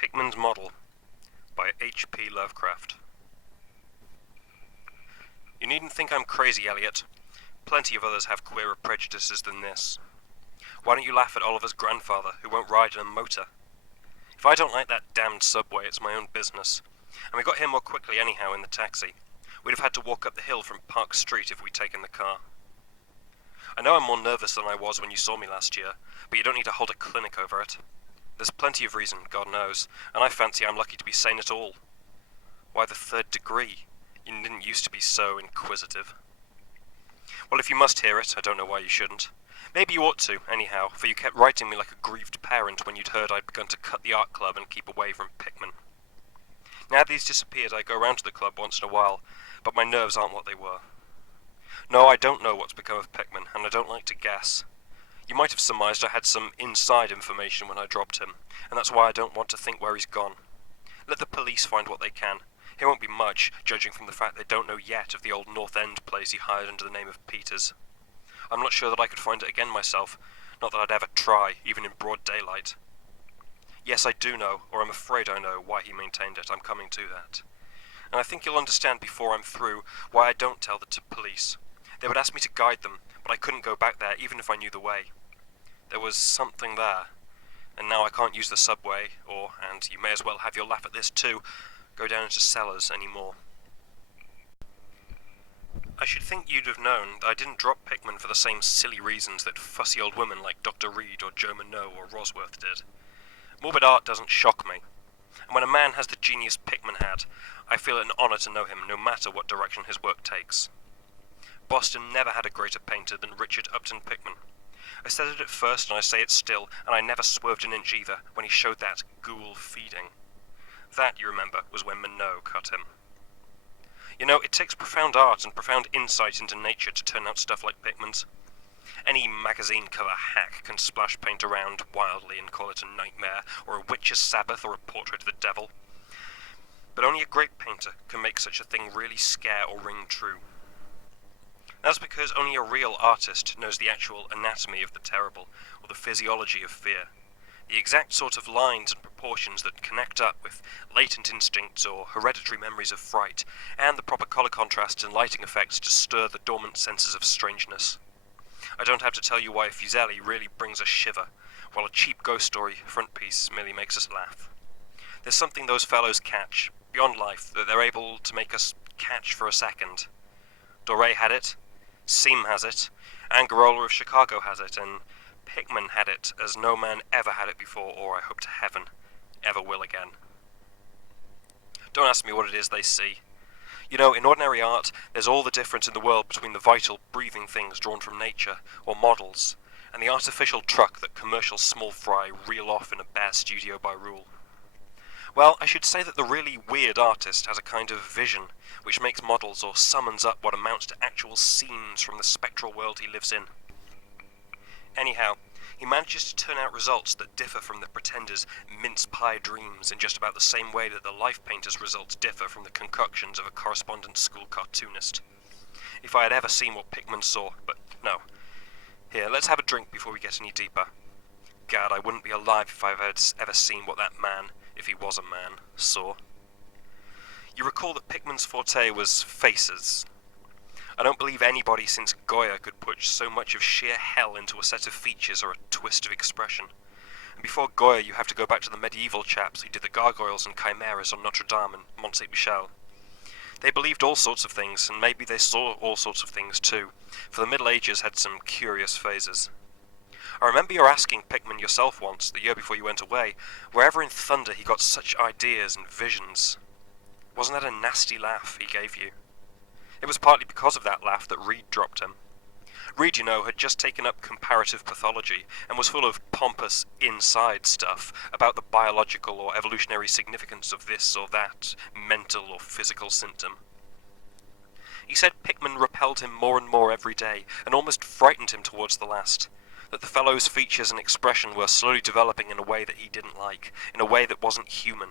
Pickman's Model by H.P. Lovecraft. You needn't think I'm crazy, Elliot. Plenty of others have queerer prejudices than this. Why don't you laugh at Oliver's grandfather, who won't ride in a motor? If I don't like that damned subway, it's my own business. And we got here more quickly anyhow in the taxi. We'd have had to walk up the hill from Park Street if we'd taken the car. I know I'm more nervous than I was when you saw me last year, but you don't need to hold a clinic over it. There's plenty of reason, God knows, and I fancy I'm lucky to be sane at all. Why the third degree? You didn't used to be so inquisitive. Well, if you must hear it, I don't know why you shouldn't. Maybe you ought to, anyhow, for you kept writing me like a grieved parent when you'd heard I'd begun to cut the art club and keep away from Pickman. Now these disappeared, I go round to the club once in a while, but my nerves aren't what they were. No, I don't know what's become of Pickman, and I don't like to guess. You might have surmised I had some inside information when I dropped him, and that's why I don't want to think where he's gone. Let the police find what they can. It won't be much, judging from the fact they don't know yet of the old North End place he hired under the name of Peters. I'm not sure that I could find it again myself, not that I'd ever try, even in broad daylight. Yes, I do know, or I'm afraid I know, why he maintained it. I'm coming to that. And I think you'll understand before I'm through why I don't tell the police. They would ask me to guide them, but I couldn't go back there even if I knew the way. There was something there, and now I can't use the subway, or, and you may as well have your laugh at this too, go down into cellars anymore. I should think you'd have known that I didn't drop Pickman for the same silly reasons that fussy old women like Dr. Reed or Joe Minot or Rosworth did. Morbid art doesn't shock me, and when a man has the genius Pickman had, I feel it an honour to know him no matter what direction his work takes. Boston never had a greater painter than Richard Upton Pickman. I said it at first and I say it still, and I never swerved an inch either when he showed that ghoul feeding. That, you remember, was when Minot cut him. You know, it takes profound art and profound insight into nature to turn out stuff like Pickman's. Any magazine cover hack can splash paint around wildly and call it a nightmare, or a witch's sabbath, or a portrait of the devil. But only a great painter can make such a thing really scare or ring true. That's because only a real artist knows the actual anatomy of the terrible, or the physiology of fear. The exact sort of lines and proportions that connect up with latent instincts or hereditary memories of fright, and the proper colour contrasts and lighting effects to stir the dormant senses of strangeness. I don't have to tell you why Fuseli really brings a shiver, while a cheap ghost story frontpiece merely makes us laugh. There's something those fellows catch, beyond life, that they're able to make us catch for a second. Doré had it, Seam has it, Angarola of Chicago has it, and Pickman had it as no man ever had it before, or I hope to heaven, ever will again. Don't ask me what it is they see. You know, in ordinary art, there's all the difference in the world between the vital, breathing things drawn from nature, or models, and the artificial truck that commercial small fry reel off in a bare studio by rule. Well, I should say that the really weird artist has a kind of vision, which makes models or summons up what amounts to actual scenes from the spectral world he lives in. Anyhow, he manages to turn out results that differ from the pretender's mince-pie dreams in just about the same way that the life painter's results differ from the concoctions of a correspondence school cartoonist. If I had ever seen what Pickman saw, but no. Here, let's have a drink before we get any deeper. Gad, I wouldn't be alive if I had ever seen what that man, if he was a man, saw. You recall that Pickman's forte was faces. I don't believe anybody since Goya could put so much of sheer hell into a set of features or a twist of expression. And before Goya you have to go back to the medieval chaps who did the gargoyles and chimeras on Notre Dame and Mont Saint-Michel. They believed all sorts of things, and maybe they saw all sorts of things too, for the Middle Ages had some curious phases. I remember you asking Pickman yourself once, the year before you went away, wherever in thunder he got such ideas and visions. Wasn't that a nasty laugh he gave you? It was partly because of that laugh that Reed dropped him. Reed, you know, had just taken up comparative pathology and was full of pompous inside stuff about the biological or evolutionary significance of this or that mental or physical symptom. He said Pickman repelled him more and more every day and almost frightened him towards the last, that the fellow's features and expression were slowly developing in a way that he didn't like, in a way that wasn't human.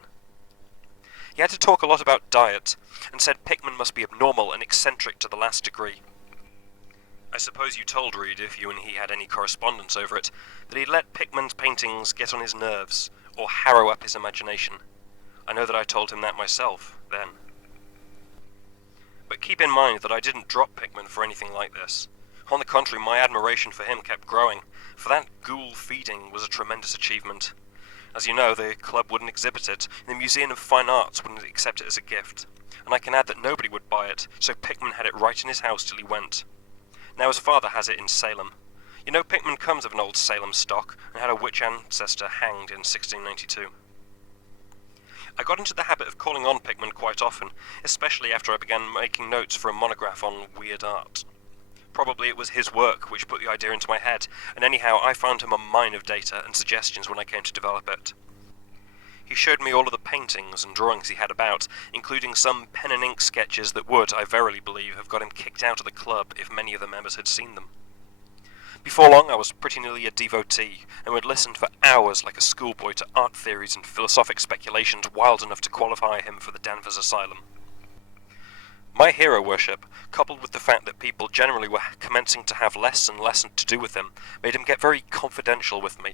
He had to talk a lot about diet, and said Pickman must be abnormal and eccentric to the last degree. I suppose you told Reed, if you and he had any correspondence over it, that he'd let Pickman's paintings get on his nerves, or harrow up his imagination. I know that I told him that myself, then. But keep in mind that I didn't drop Pickman for anything like this. On the contrary, my admiration for him kept growing, for that ghoul feeding was a tremendous achievement. As you know, the club wouldn't exhibit it, and the Museum of Fine Arts wouldn't accept it as a gift. And I can add that nobody would buy it, so Pickman had it right in his house till he went. Now his father has it in Salem. You know, Pickman comes of an old Salem stock, and had a witch ancestor hanged in 1692. I got into the habit of calling on Pickman quite often, especially after I began making notes for a monograph on weird art. Probably it was his work which put the idea into my head, and anyhow I found him a mine of data and suggestions when I came to develop it. He showed me all of the paintings and drawings he had about, including some pen and ink sketches that would, I verily believe, have got him kicked out of the club if many of the members had seen them. Before long I was pretty nearly a devotee, and would listen for hours like a schoolboy to art theories and philosophic speculations wild enough to qualify him for the Danvers Asylum. My hero worship, coupled with the fact that people generally were commencing to have less and less to do with him, made him get very confidential with me.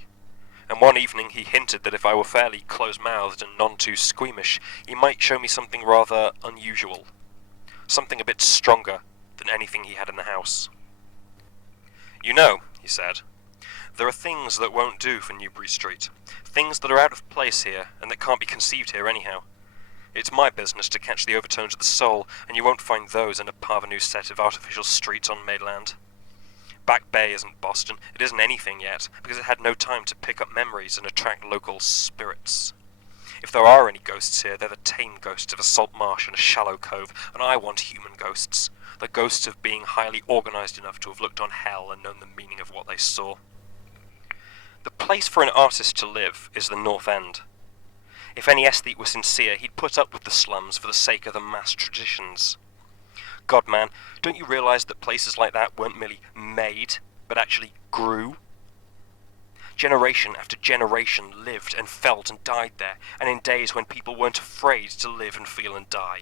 And one evening he hinted that if I were fairly close-mouthed and none too squeamish, he might show me something rather unusual. Something a bit stronger than anything he had in the house. You know, he said, there are things that won't do for Newbury Street. Things that are out of place here, and that can't be conceived here anyhow. It's my business to catch the overtones of the soul, and you won't find those in a parvenu set of artificial streets on mainland. Back Bay isn't Boston, it isn't anything yet, because it had no time to pick up memories and attract local spirits. If there are any ghosts here, they're the tame ghosts of a salt marsh and a shallow cove, and I want human ghosts. The ghosts of being highly organised enough to have looked on hell and known the meaning of what they saw. The place for an artist to live is the North End. If any aesthete were sincere, he'd put up with the slums for the sake of the mass traditions. God, man, don't you realise that places like that weren't merely made, but actually grew? Generation after generation lived and felt and died there, and in days when people weren't afraid to live and feel and die.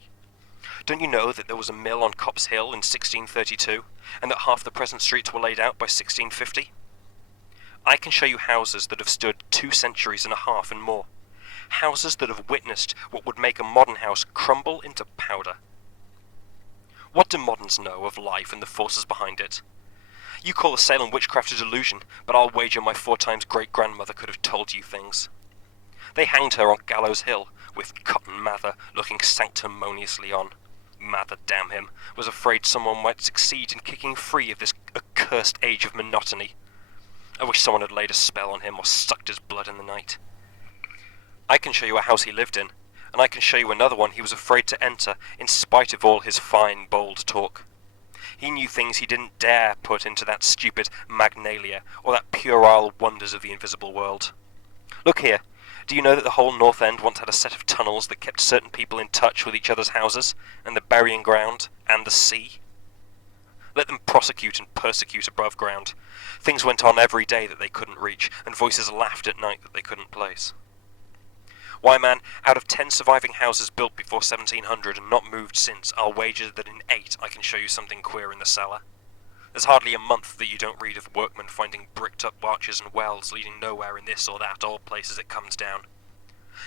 Don't you know that there was a mill on Copp's Hill in 1632, and that half the present streets were laid out by 1650? I can show you houses that have stood 2 centuries and a half and more. Houses that have witnessed what would make a modern house crumble into powder. What do moderns know of life and the forces behind it? You call the Salem witchcraft a delusion, but I'll wager my 4 times great-grandmother could have told you things. They hanged her on Gallows Hill, with Cotton Mather looking sanctimoniously on. Mather, damn him, was afraid someone might succeed in kicking free of this accursed age of monotony. I wish someone had laid a spell on him or sucked his blood in the night. I can show you a house he lived in, and I can show you another one he was afraid to enter, in spite of all his fine, bold talk. He knew things he didn't dare put into that stupid Magnalia, or that puerile Wonders of the Invisible World. Look here, do you know that the whole North End once had a set of tunnels that kept certain people in touch with each other's houses, and the burying ground, and the sea? Let them prosecute and persecute above ground. Things went on every day that they couldn't reach, and voices laughed at night that they couldn't place. Why, man, out of 10 surviving houses built before 1700 and not moved since, I'll wager that in 8 I can show you something queer in the cellar. There's hardly a month that you don't read of workmen finding bricked-up arches and wells leading nowhere in this or that odd place as it comes down.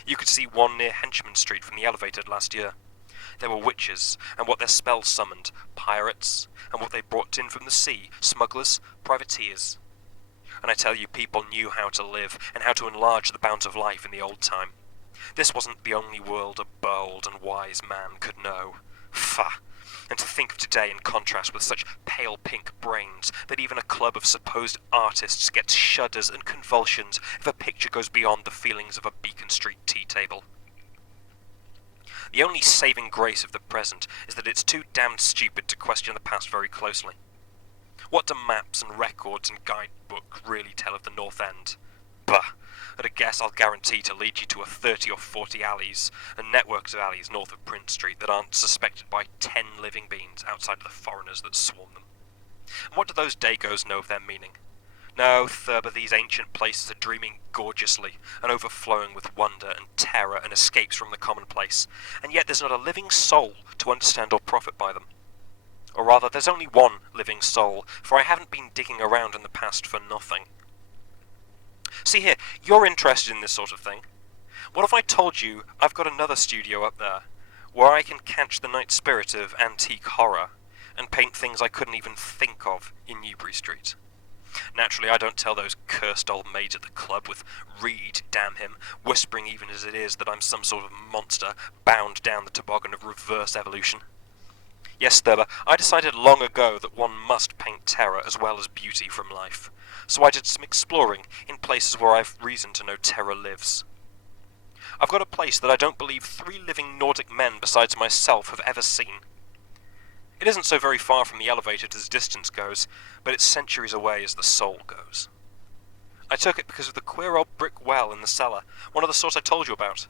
You could see one near Henchman Street from the elevator last year. There were witches, and what their spells summoned, pirates, and what they brought in from the sea, smugglers, privateers. And I tell you, people knew how to live, and how to enlarge the bounds of life in the old time. This wasn't the only world a bold and wise man could know. Faugh! And to think of today in contrast with such pale pink brains that even a club of supposed artists gets shudders and convulsions if a picture goes beyond the feelings of a Beacon Street tea table. The only saving grace of the present is that it's too damned stupid to question the past very closely. What do maps and records and guidebooks really tell of the North End? Bah! At a guess, I'll guarantee to lead you to a 30 or 40 alleys, and networks of alleys north of Prince Street that aren't suspected by 10 living beings outside of the foreigners that swarm them. And what do those Dagos know of their meaning? No, Thurber, these ancient places are dreaming gorgeously, and overflowing with wonder and terror and escapes from the commonplace, and yet there's not a living soul to understand or profit by them. Or rather, there's only one living soul, for I haven't been digging around in the past for nothing. See here, you're interested in this sort of thing. What if I told you I've got another studio up there, where I can catch the night spirit of antique horror, and paint things I couldn't even think of in Newbury Street? Naturally, I don't tell those cursed old maids at the club with Reed, damn him, whispering even as it is that I'm some sort of monster bound down the toboggan of reverse evolution. Yes, Thurber, I decided long ago that one must paint terror as well as beauty from life, so I did some exploring in places where I've reason to know terror lives. I've got a place that I don't believe 3 living Nordic men besides myself have ever seen. It isn't so very far from the elevated as distance goes, but it's centuries away as the soul goes. I took it because of the queer old brick well in the cellar, one of the sorts I told you about.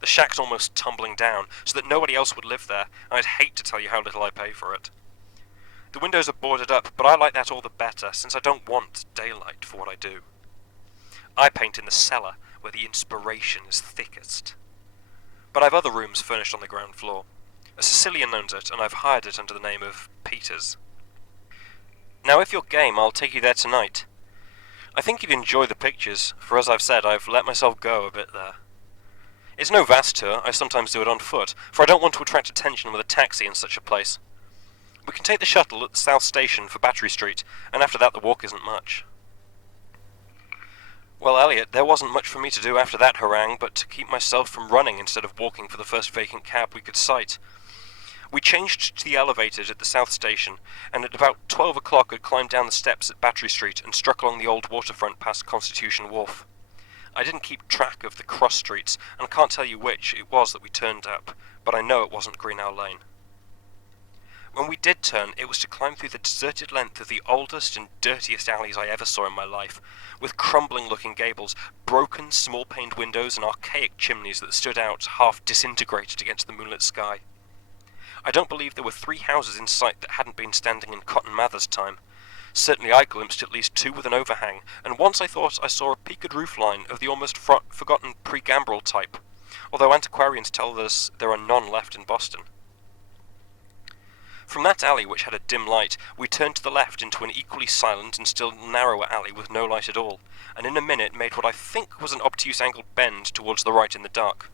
The shack's almost tumbling down, so that nobody else would live there, and I'd hate to tell you how little I pay for it. The windows are boarded up, but I like that all the better, since I don't want daylight for what I do. I paint in the cellar, where the inspiration is thickest. But I've other rooms furnished on the ground floor. A Sicilian owns it, and I've hired it under the name of Peters. Now, if you're game, I'll take you there tonight. I think you'd enjoy the pictures, for as I've said, I've let myself go a bit there. It's no vast tour, I sometimes do it on foot, for I don't want to attract attention with a taxi in such a place. We can take the shuttle at the South Station for Battery Street, and after that the walk isn't much. Well, Elliot, there wasn't much for me to do after that harangue but to keep myself from running instead of walking for the first vacant cab we could sight. We changed to the elevated at the South Station, and at about 12 o'clock had climbed down the steps at Battery Street and struck along the old waterfront past Constitution Wharf. I didn't keep track of the cross streets, and can't tell you which it was that we turned up, but I know it wasn't Greenhow Lane. When we did turn, it was to climb through the deserted length of the oldest and dirtiest alleys I ever saw in my life, with crumbling-looking gables, broken, small-paned windows, and archaic chimneys that stood out, half disintegrated against the moonlit sky. I don't believe there were 3 houses in sight that hadn't been standing in Cotton Mather's time. Certainly I glimpsed at least 2 with an overhang, and once I thought I saw a peaked roofline of the almost forgotten pre-gambrel type, although antiquarians tell us there are none left in Boston. From that alley, which had a dim light, we turned to the left into an equally silent and still narrower alley with no light at all, and in a minute made what I think was an obtuse angled bend towards the right in the dark.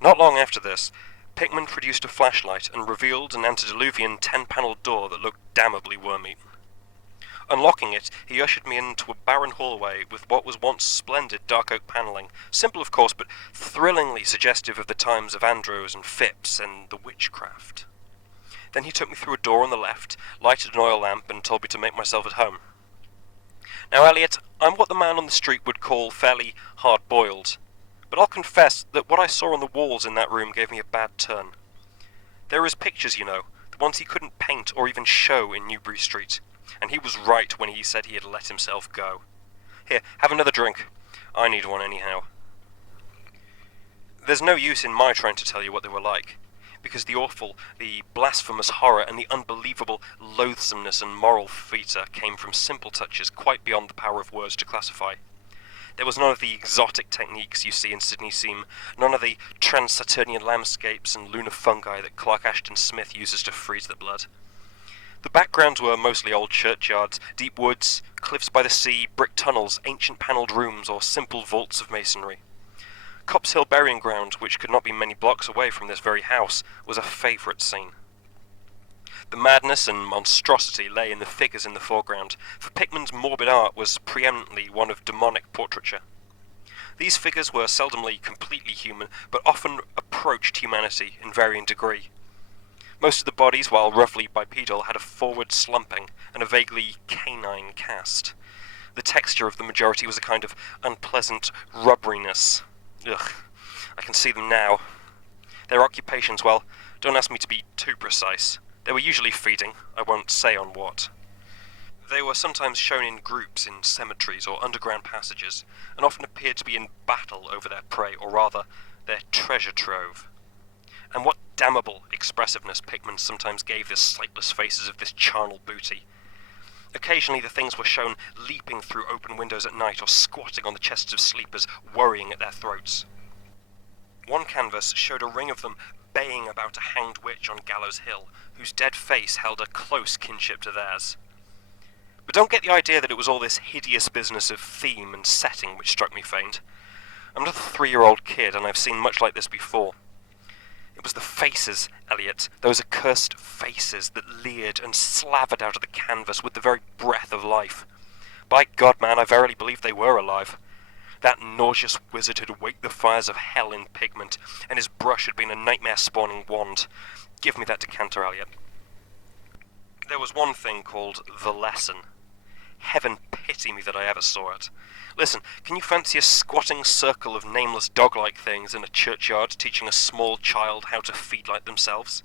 Not long after this, Pickman produced a flashlight and revealed an antediluvian 10-panelled door that looked damnably worm-eaten. Unlocking it, he ushered me into a barren hallway with what was once splendid dark oak panelling, simple of course, but thrillingly suggestive of the times of Andros and Phipps and the witchcraft. Then he took me through a door on the left, lighted an oil lamp, and told me to make myself at home. Now, Elliot, I'm what the man on the street would call fairly hard-boiled, but I'll confess that what I saw on the walls in that room gave me a bad turn. There are his pictures, you know, the ones he couldn't paint or even show in Newbury Street, and he was right when he said he had let himself go. Here, have another drink. I need one anyhow. There's no use in my trying to tell you what they were like, because the awful, the blasphemous horror, and the unbelievable loathsomeness and moral fetor came from simple touches quite beyond the power of words to classify. There was none of the exotic techniques you see in Sydney Seam, none of the trans-Saturnian landscapes and lunar fungi that Clark Ashton Smith uses to freeze the blood. The backgrounds were mostly old churchyards, deep woods, cliffs by the sea, brick tunnels, ancient panelled rooms, or simple vaults of masonry. Copp's Hill burying ground, which could not be many blocks away from this very house, was a favourite scene. The madness and monstrosity lay in the figures in the foreground, for Pickman's morbid art was preeminently one of demonic portraiture. These figures were seldomly completely human, but often approached humanity in varying degree. Most of the bodies, while roughly bipedal, had a forward slumping and a vaguely canine cast. The texture of the majority was a kind of unpleasant rubberiness. Ugh, I can see them now. Their occupations, well, don't ask me to be too precise. They were usually feeding, I won't say on what. They were sometimes shown in groups in cemeteries or underground passages, and often appeared to be in battle over their prey, or rather, their treasure trove. And what damnable expressiveness Pickman sometimes gave the sightless faces of this charnel booty. Occasionally the things were shown leaping through open windows at night or squatting on the chests of sleepers, worrying at their throats. One canvas showed a ring of them baying about a hanged witch on Gallows Hill, whose dead face held a close kinship to theirs. But don't get the idea that it was all this hideous business of theme and setting which struck me faint. I'm not a 3-year-old kid, and I've seen much like this before. It was the faces, Elliot, those accursed faces that leered and slavered out of the canvas with the very breath of life. By God, man, I verily believe they were alive. That nauseous wizard had waked the fires of hell in Pickman, and his brush had been a nightmare-spawning wand. Give me that decanter, Elliot. There was one thing called The Lesson. Heaven pity me that I ever saw it. Listen, can you fancy a squatting circle of nameless dog-like things in a churchyard teaching a small child how to feed like themselves?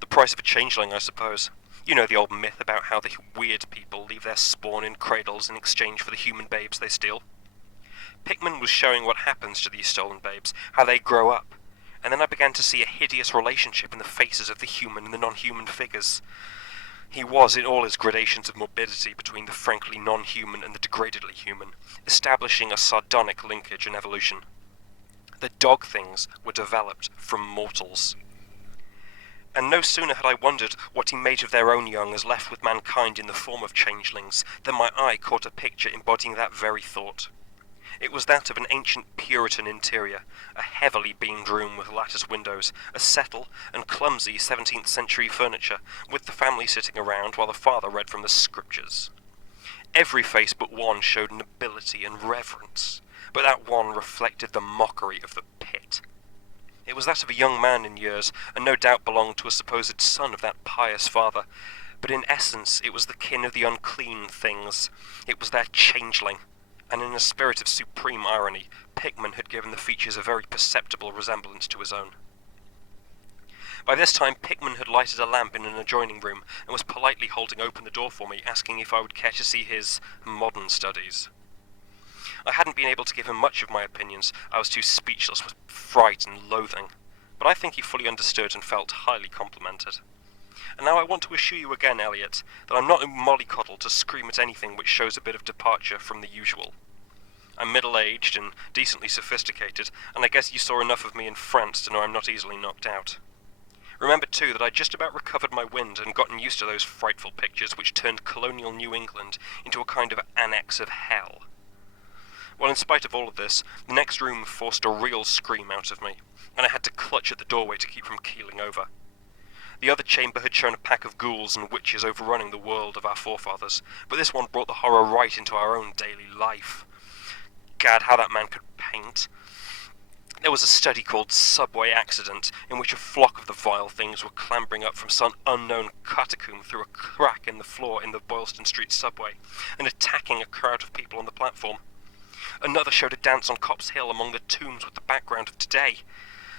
The price of a changeling, I suppose. You know the old myth about how the weird people leave their spawn in cradles in exchange for the human babes they steal. Pickman was showing what happens to these stolen babes, how they grow up, and then I began to see a hideous relationship in the faces of the human and the non-human figures. He was in all his gradations of morbidity between the frankly non-human and the degradedly human, establishing a sardonic linkage in evolution. The dog things were developed from mortals. And no sooner had I wondered what he made of their own young as left with mankind in the form of changelings, than my eye caught a picture embodying that very thought. It was that of an ancient Puritan interior, a heavily beamed room with lattice windows, a settle, and clumsy 17th century furniture, with the family sitting around while the father read from the scriptures. Every face but one showed nobility and reverence, but that one reflected the mockery of the pit. It was that of a young man in years, and no doubt belonged to a supposed son of that pious father, but in essence it was the kin of the unclean things. It was their changeling. And in a spirit of supreme irony, Pickman had given the features a very perceptible resemblance to his own. By this time, Pickman had lighted a lamp in an adjoining room, and was politely holding open the door for me, asking if I would care to see his modern studies. I hadn't been able to give him much of my opinions. I was too speechless with fright and loathing, but I think he fully understood and felt highly complimented. And now I want to assure you again, Elliot, that I'm not a mollycoddle to scream at anything which shows a bit of departure from the usual. I'm middle-aged and decently sophisticated, and I guess you saw enough of me in France to know I'm not easily knocked out. Remember, too, that I just about recovered my wind and gotten used to those frightful pictures which turned colonial New England into a kind of annex of hell. Well, in spite of all of this, the next room forced a real scream out of me, and I had to clutch at the doorway to keep from keeling over. The other chamber had shown a pack of ghouls and witches overrunning the world of our forefathers, but this one brought the horror right into our own daily life. Gad, how that man could paint. There was a study called Subway Accident, in which a flock of the vile things were clambering up from some unknown catacomb through a crack in the floor in the Boylston Street subway, and attacking a crowd of people on the platform. Another showed a dance on Copp's Hill among the tombs with the background of today.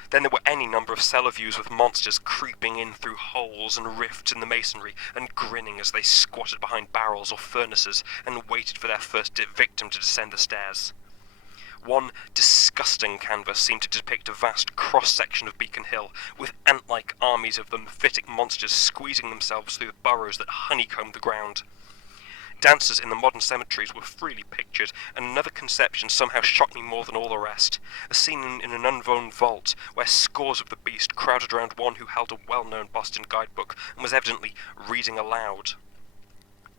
Then there were any number of cellar views with monsters creeping in through holes and rifts in the masonry and grinning as they squatted behind barrels or furnaces and waited for their first victim to descend the stairs. One disgusting canvas seemed to depict a vast cross-section of Beacon Hill, with ant-like armies of the mephitic monsters squeezing themselves through the burrows that honeycombed the ground. Dancers in the modern cemeteries were freely pictured, and another conception somehow shocked me more than all the rest. A scene in an unknown vault, where scores of the beast crowded around one who held a well-known Boston guidebook and was evidently reading aloud.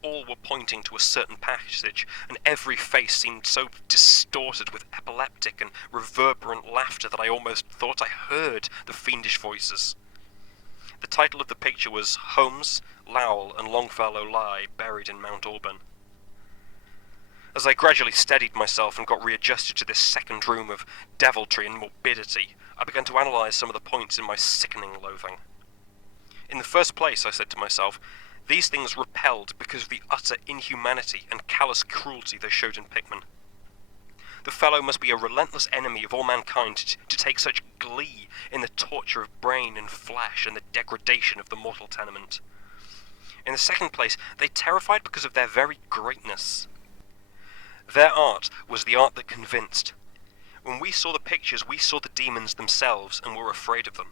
All were pointing to a certain passage, and every face seemed so distorted with epileptic and reverberant laughter that I almost thought I heard the fiendish voices. The title of the picture was Holmes, Lowell, and Longfellow Lie Buried in Mount Auburn. As I gradually steadied myself and got readjusted to this second room of deviltry and morbidity, I began to analyse some of the points in my sickening loathing. In the first place, I said to myself, these things repelled because of the utter inhumanity and callous cruelty they showed in Pickman. The fellow must be a relentless enemy of all mankind to take such glee in the torture of brain and flesh and the degradation of the mortal tenement. In the second place, they terrified because of their very greatness. Their art was the art that convinced. When we saw the pictures, we saw the demons themselves and were afraid of them.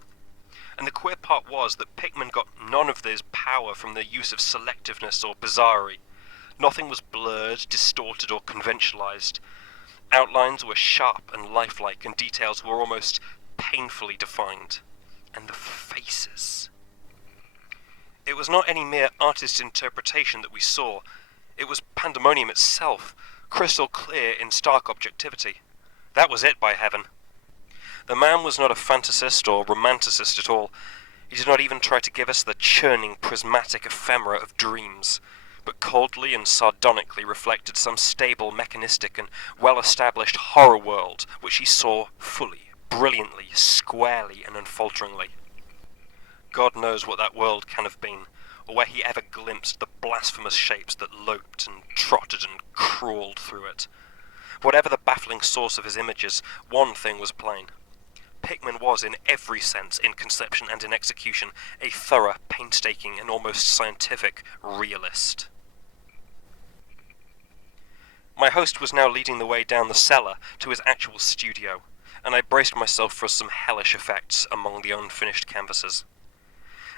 And the queer part was that Pickman got none of this power from the use of selectiveness or bizarrerie. Nothing was blurred, distorted, or conventionalized. Outlines were sharp and lifelike, and details were almost painfully defined. And the faces. It was not any mere artist's interpretation that we saw. It was pandemonium itself, crystal clear in stark objectivity. That was it, by heaven. The man was not a fantasist or romanticist at all. He did not even try to give us the churning, prismatic ephemera of dreams, but coldly and sardonically reflected some stable, mechanistic, and well-established horror world which he saw fully, brilliantly, squarely, and unfalteringly. God knows what that world can have been, or where he ever glimpsed the blasphemous shapes that loped and trotted and crawled through it. Whatever the baffling source of his images, one thing was plain. Pickman was, in every sense, in conception and in execution, a thorough, painstaking, and almost scientific realist. My host was now leading the way down the cellar to his actual studio, and I braced myself for some hellish effects among the unfinished canvases.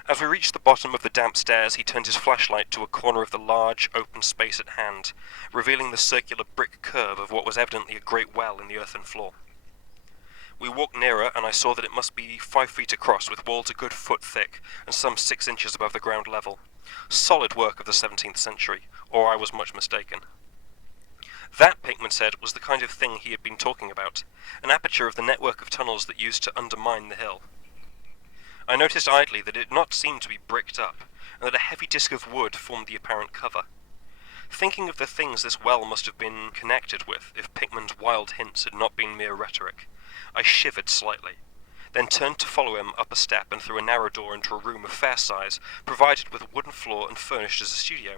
As we reached the bottom of the damp stairs, he turned his flashlight to a corner of the large, open space at hand, revealing the circular brick curve of what was evidently a great well in the earthen floor. We walked nearer, and I saw that it must be 5 feet across, with walls a good foot thick, and some 6 inches above the ground level. Solid work of the 17th century, or I was much mistaken. That, Pickman said, was the kind of thing he had been talking about, an aperture of the network of tunnels that used to undermine the hill. I noticed idly that it did not seem to be bricked up, and that a heavy disc of wood formed the apparent cover. Thinking of the things this well must have been connected with, if Pickman's wild hints had not been mere rhetoric, I shivered slightly, then turned to follow him up a step and through a narrow door into a room of fair size, provided with a wooden floor and furnished as a studio.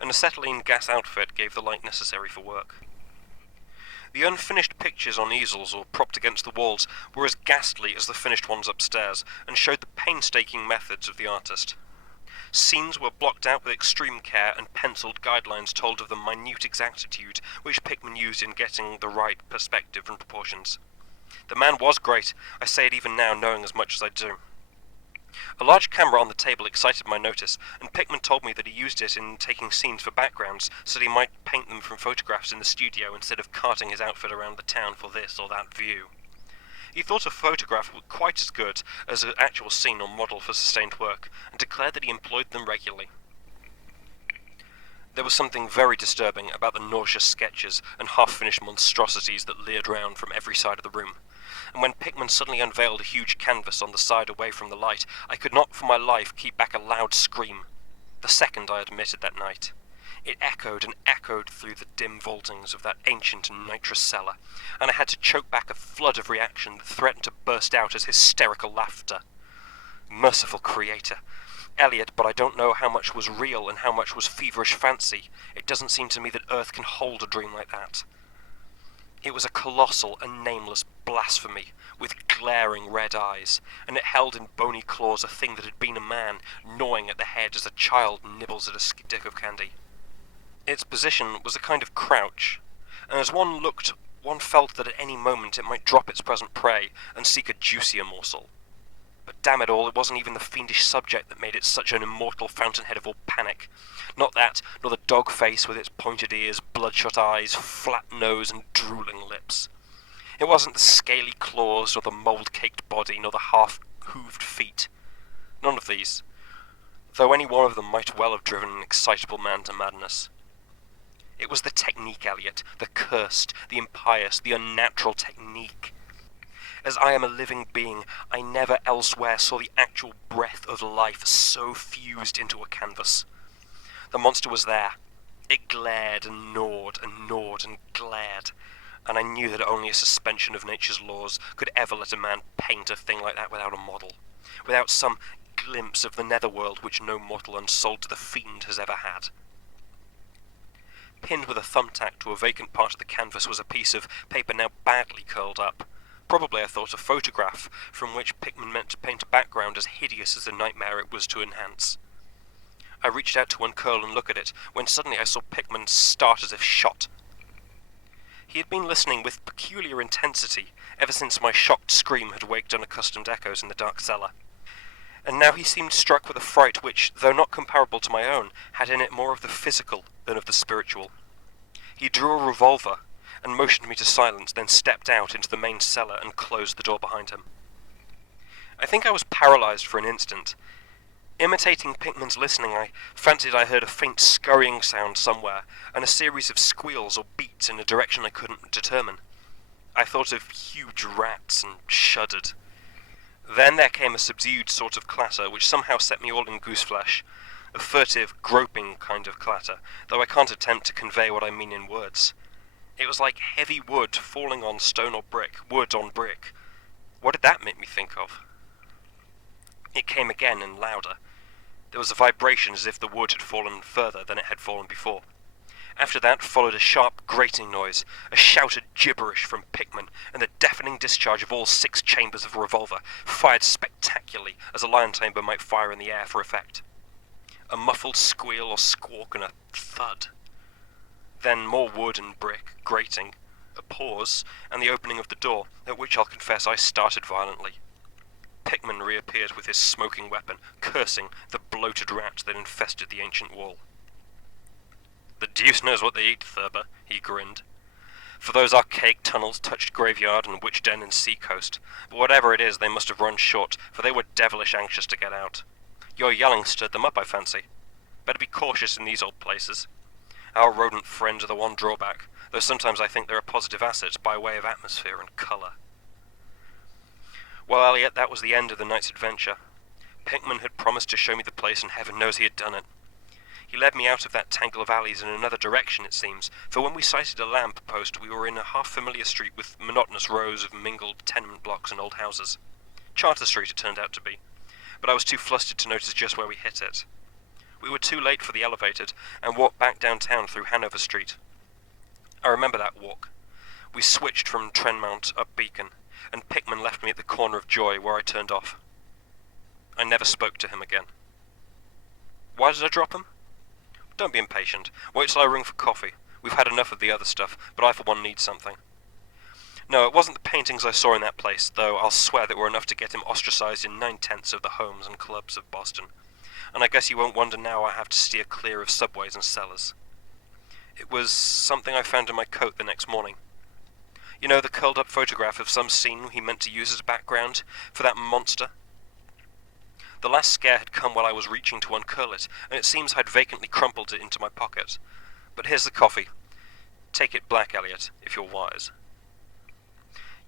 An acetylene gas outfit gave the light necessary for work. The unfinished pictures on easels or propped against the walls were as ghastly as the finished ones upstairs, and showed the painstaking methods of the artist. Scenes were blocked out with extreme care, and penciled guidelines told of the minute exactitude which Pickman used in getting the right perspective and proportions. The man was great. I say it even now, knowing as much as I do. A large camera on the table excited my notice, and Pickman told me that he used it in taking scenes for backgrounds, so that he might paint them from photographs in the studio instead of carting his outfit around the town for this or that view. He thought a photograph was quite as good as an actual scene or model for sustained work, and declared that he employed them regularly. There was something very disturbing about the nauseous sketches and half-finished monstrosities that leered round from every side of the room, and when Pickman suddenly unveiled a huge canvas on the side away from the light, I could not for my life keep back a loud scream. The second I admitted that night. It echoed and echoed through the dim vaultings of that ancient and nitrous cellar, and I had to choke back a flood of reaction that threatened to burst out as hysterical laughter. Merciful Creator! Eliot, but I don't know how much was real and how much was feverish fancy. It doesn't seem to me that Earth can hold a dream like that. It was a colossal and nameless blasphemy, with glaring red eyes, and it held in bony claws a thing that had been a man, gnawing at the head as a child nibbles at a stick of candy. Its position was a kind of crouch, and as one looked, one felt that at any moment it might drop its present prey and seek a juicier morsel. But damn it all, it wasn't even the fiendish subject that made it such an immortal fountainhead of all panic. Not that, nor the dog face with its pointed ears, bloodshot eyes, flat nose, and drooling lips. It wasn't the scaly claws, nor the mould-caked body, nor the half-hooved feet. None of these, though any one of them might well have driven an excitable man to madness. It was the technique, Eliot, the cursed, the impious, the unnatural technique. As I am a living being, I never elsewhere saw the actual breath of life so fused into a canvas. The monster was there. It glared and gnawed and gnawed and glared, and I knew that only a suspension of nature's laws could ever let a man paint a thing like that without a model, without some glimpse of the netherworld which no mortal unsold to the fiend has ever had. Pinned with a thumbtack to a vacant part of the canvas was a piece of paper now badly curled up. Probably, I thought, a photograph from which Pickman meant to paint a background as hideous as the nightmare it was to enhance. I reached out to uncurl and look at it, when suddenly I saw Pickman start as if shot. He had been listening with peculiar intensity ever since my shocked scream had waked unaccustomed echoes in the dark cellar, and now he seemed struck with a fright which, though not comparable to my own, had in it more of the physical than of the spiritual. He drew a revolver and motioned me to silence, then stepped out into the main cellar and closed the door behind him. I think I was paralyzed for an instant. Imitating Pickman's listening, I fancied I heard a faint scurrying sound somewhere, and a series of squeals or beats in a direction I couldn't determine. I thought of huge rats and shuddered. Then there came a subdued sort of clatter, which somehow set me all in gooseflesh. A furtive, groping kind of clatter, though I can't attempt to convey what I mean in words. It was like heavy wood falling on stone or brick, wood on brick. What did that make me think of? It came again and louder. There was a vibration as if the wood had fallen further than it had fallen before. After that followed a sharp grating noise, a shouted gibberish from Pickman, and the deafening discharge of all 6 chambers of a revolver, fired spectacularly as a lion tamer might fire in the air for effect. A muffled squeal or squawk and a thud. Then more wood and brick, grating, a pause, and the opening of the door, at which I'll confess I started violently. Pickman reappeared with his smoking weapon, cursing the bloated rat that infested the ancient wall. "The deuce knows what they eat, Thurber," he grinned. "For those archaic tunnels touched graveyard and witch den and sea coast, but whatever it is they must have run short, for they were devilish anxious to get out. Your yelling stirred them up, I fancy. Better be cautious in these old places. Our rodent friends are the one drawback, though sometimes I think they're a positive asset by way of atmosphere and colour." Well, Elliot, that was the end of the night's adventure. Pickman had promised to show me the place, and heaven knows he had done it. He led me out of that tangle of alleys in another direction, it seems, for when we sighted a lamp post we were in a half-familiar street with monotonous rows of mingled tenement blocks and old houses. Charter Street it turned out to be, but I was too flustered to notice just where we hit it. We were too late for the elevated, and walked back downtown through Hanover Street. I remember that walk. We switched from Tremont up Beacon, and Pickman left me at the corner of Joy, where I turned off. I never spoke to him again. Why did I drop him? Don't be impatient. Wait till I ring for coffee. We've had enough of the other stuff, but I for one need something. No, it wasn't the paintings I saw in that place, though I'll swear they were enough to get him ostracized in 9/10 of the homes and clubs of Boston. And I guess you won't wonder now I have to steer clear of subways and cellars. It was something I found in my coat the next morning. You know, the curled-up photograph of some scene he meant to use as a background for that monster? The last scare had come while I was reaching to uncurl it, and it seems I'd vacantly crumpled it into my pocket. But here's the coffee. Take it black, Elliot, if you're wise.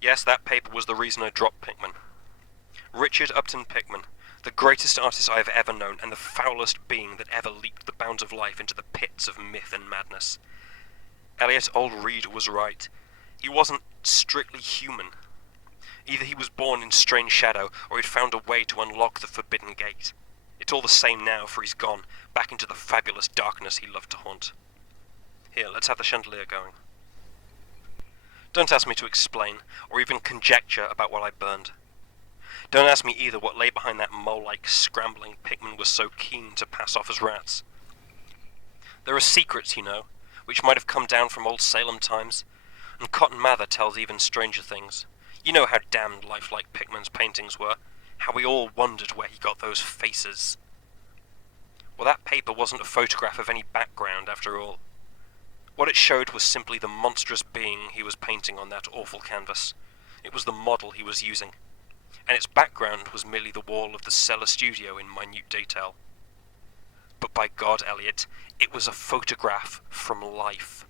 Yes, that paper was the reason I dropped Pickman. Richard Upton Pickman, the greatest artist I have ever known, and the foulest being that ever leaped the bounds of life into the pits of myth and madness. Elliot, old Reed was right. He wasn't strictly human. Either he was born in strange shadow, or he'd found a way to unlock the forbidden gate. It's all the same now, for he's gone, back into the fabulous darkness he loved to haunt. Here, let's have the chandelier going. Don't ask me to explain, or even conjecture about what I burned. Don't ask me either what lay behind that mole-like scrambling Pickman was so keen to pass off as rats. There are secrets, you know, which might have come down from old Salem times, and Cotton Mather tells even stranger things. You know how damned lifelike Pickman's paintings were, how we all wondered where he got those faces. Well, that paper wasn't a photograph of any background, after all. What it showed was simply the monstrous being he was painting on that awful canvas. It was the model he was using, and its background was merely the wall of the cellar studio in minute detail. But by God, Elliot, it was a photograph from life.